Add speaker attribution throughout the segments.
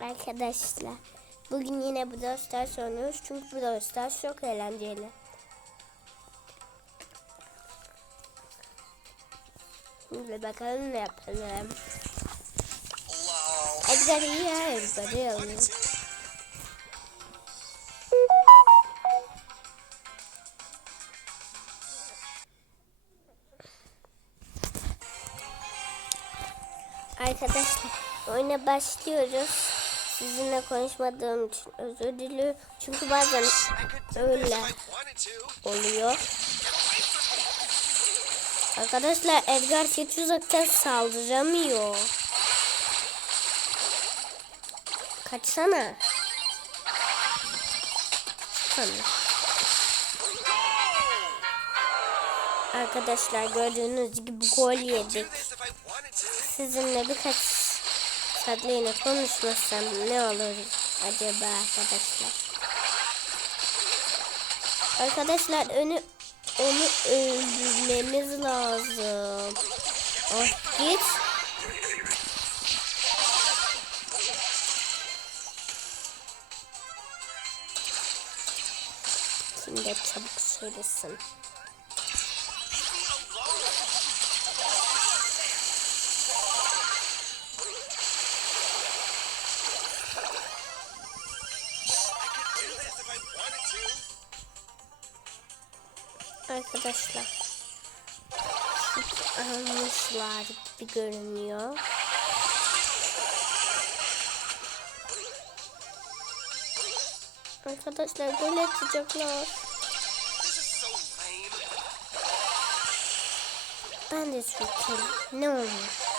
Speaker 1: Arkadaşlar bugün yine Brawl Stars oynuyoruz çünkü Brawl Stars çok eğlenceli. Şimdi bakalım ne yapalım. Edgar iyi ya alayım. Arkadaşlar oyuna başlıyoruz. Sizinle konuşmadığım için özür diliyorum. Çünkü bazen öyle oluyor. Arkadaşlar Edgar hiç uzaktan saldıramıyor. Kaçsana. Tamam. Arkadaşlar gördüğünüz gibi gol yedik. Sizinle birkaç saatliğine konuşmasam ne olur acaba arkadaşlar? Arkadaşlar önü onu öldürmemiz lazım. Oh git. Kim de çabuk söylesin. Arkadaşlar. Almışlar gibi görünüyor. Arkadaşlar gol atacaklar. Ben de sürteyim. Ne olur.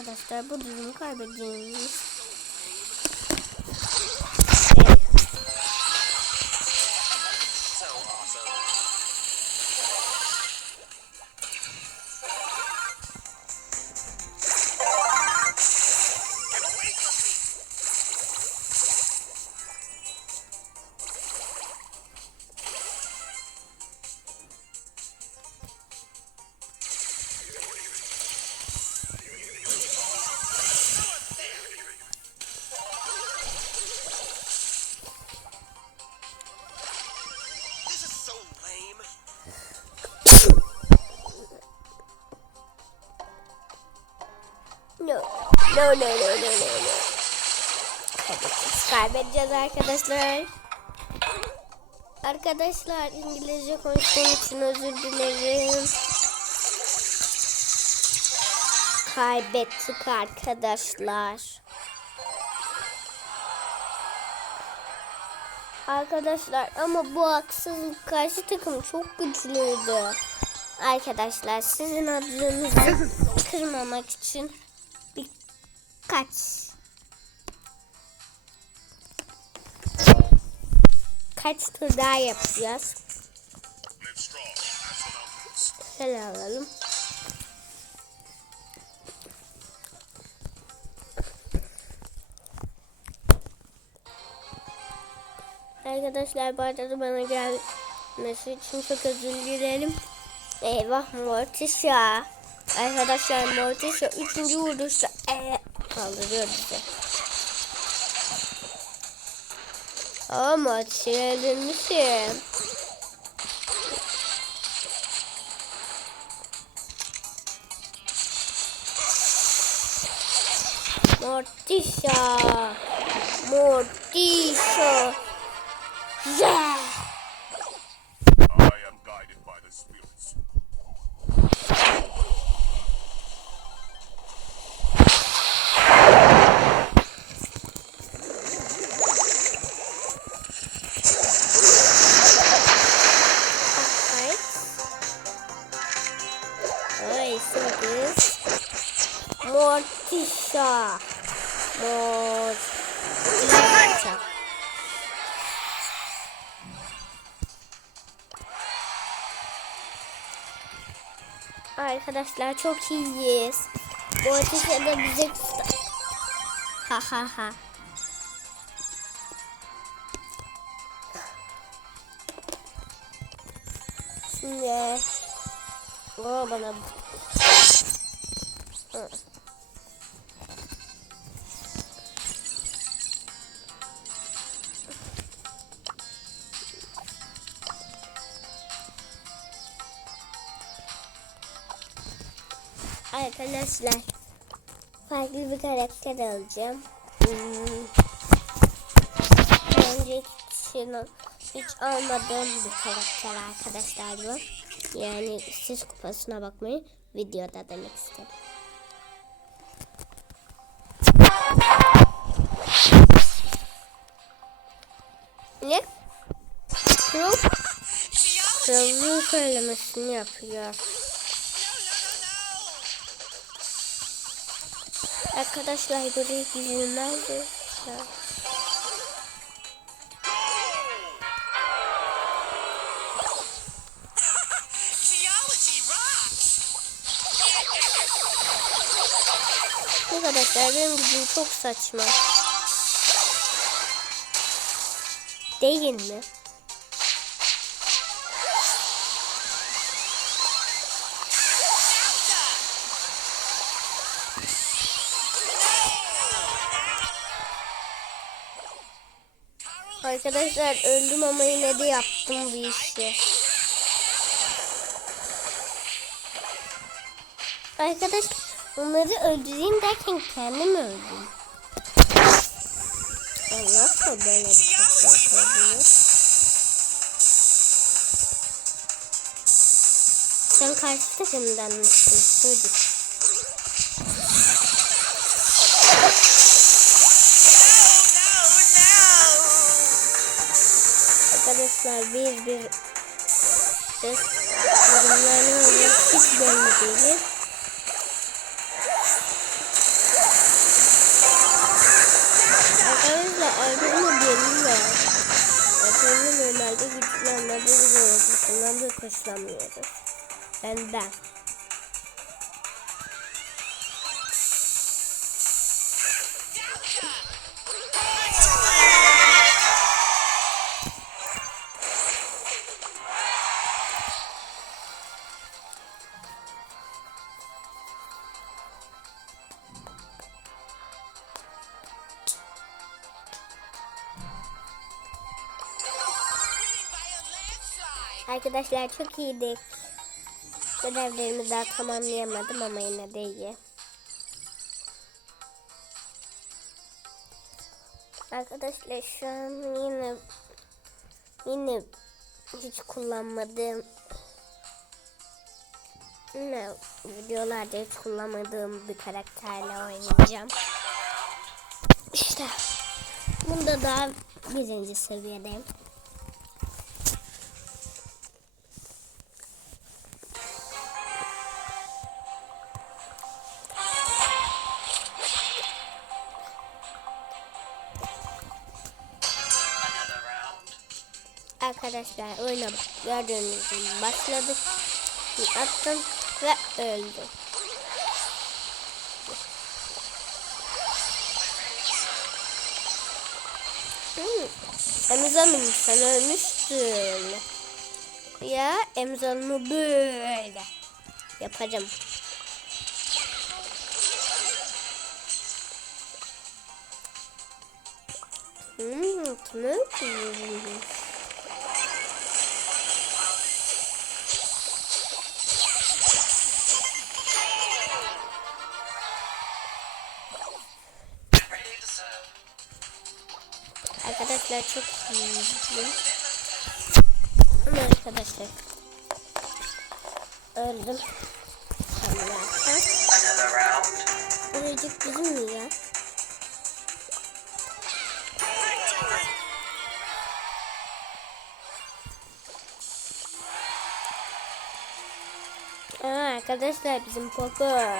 Speaker 1: Arkadaşlar. Bu durumu kaybedeceğimiz No no no no. Kaybedeceğiz. Kaybedeceğiz arkadaşlar. Arkadaşlar İngilizce konuştuğum için özür dilerim. Kaybettik arkadaşlar. Arkadaşlar ama bu haksızlık karşı takım çok güçlüydü. Arkadaşlar sizin adınızı kırmamak için birkaç kaç tur daha yapacağız. Şöyle alalım. Arkadaşlar bu arada bana gelmesi için çok özür dilerim. Eyvah Mortisha. Arkadaşlar Mortisha 3. vuruşta ee, kaldırıyor bizi. Aa Mortisha'ya dönmüşüm. Mortisha. Mortisha. Yeah.
Speaker 2: I am guided by the spirits.
Speaker 1: Arkadaşlar çok iyiyiz. Mortisha da bize Ha ha ha. Ne? O bana Hı. Arkadaşlar farklı bir karakter alacağım. Hmm. Önce hiç, hiç almadığım bir karakter arkadaşlar bu. Yani siz kupasına bakmayın. Videoda demek istedim. Ne? Kral, kralın söylemesini yapıyor. Arkadaşlar. Ya.
Speaker 3: Geology rocks!
Speaker 1: Arkadaşlar benim gücüm çok saçma. Değil mi? Arkadaşlar öldüm ama yine de yaptım bu işi. Arkadaş onları öldüreyim derken kendim öldüm. Allah da böyle bir şey. Sen karşı takımdan mısın çocuk? Arkadaşlar bir bir ses durumlarını oluyor hiç değil. Arkadaşlar Erdoğan'ın benim var. Erdoğan'ın normalde güçlenmede biz olmasından da hoşlanmıyoruz. Benden. Arkadaşlar çok iyiydik. Görevlerimi daha tamamlayamadım ama yine de iyi. Arkadaşlar şu an yine yine hiç kullanmadığım yine videolarda hiç kullanmadığım bir karakterle oynayacağım. İşte bunda daha birinci seviyedeyim. Arkadaşlar oyuna gördüğünüz gibi başladık. Attım ve öldüm. Hmm. Emzanım sen ölmüştün. Ya emzanımı böyle yapacağım. Hmm, kim öldü? Arkadaşlar çok iyiyim. Ama arkadaşlar. Öldüm. Ölecek bizim mi ya? Aa, arkadaşlar bizim Poco.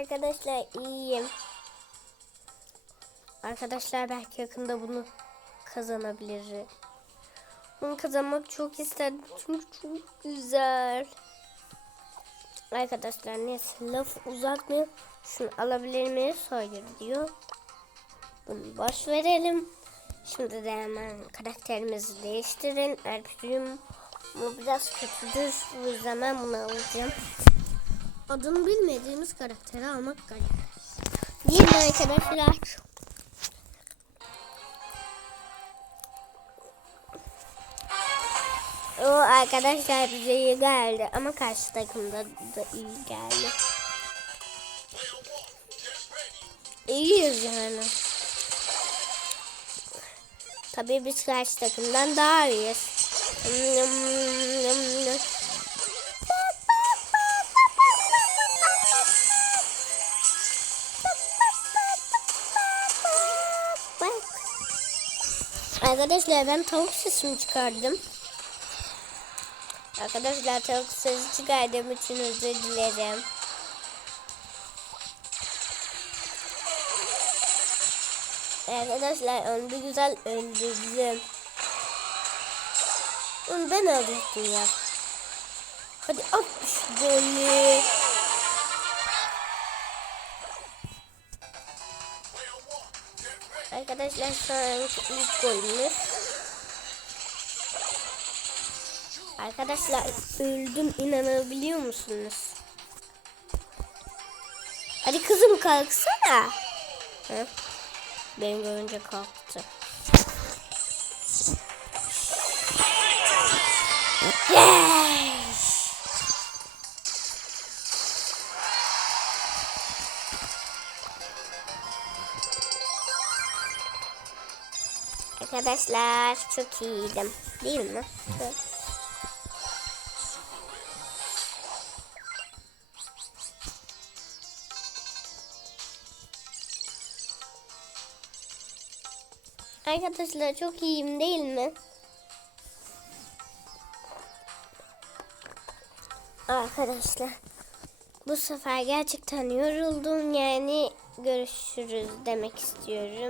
Speaker 1: Arkadaşlar iyiyim. Arkadaşlar belki yakında bunu kazanabilirim. Bunu kazanmak çok isterdim çünkü çok güzel. Arkadaşlar neyse laf uzatmıyor. Şunu alabilir miyiz? Hayır diyor. Bunu boş verelim. Şimdi de hemen karakterimizi değiştirin. Erkücüğüm bu biraz kötüdür. O yüzden ben bunu alacağım. Adını bilmediğimiz karakteri almak garip. Değil mi arkadaşlar? O arkadaşlar bize iyi geldi ama karşı takımda da iyi geldi. İyiyiz yani. Tabii biz karşı takımdan daha iyiyiz. Bak. Arkadaşlar ben tavuk sesimi çıkardım. Arkadaşlar tavuk sesi çıkardığım için özür dilerim. Arkadaşlar bir güzel öldürdüm. Onu ben öldürdüm ya. Hadi at şu golü. Arkadaşlar an ilk golümüz. Arkadaşlar öldüm inanabiliyor musunuz? Hadi kızım kalksana. Hı? Beni görünce kalktı. Yes! Arkadaşlar çok iyiydim. Değil mi? Arkadaşlar çok iyiyim değil mi? Arkadaşlar bu sefer gerçekten yoruldum yani görüşürüz demek istiyorum.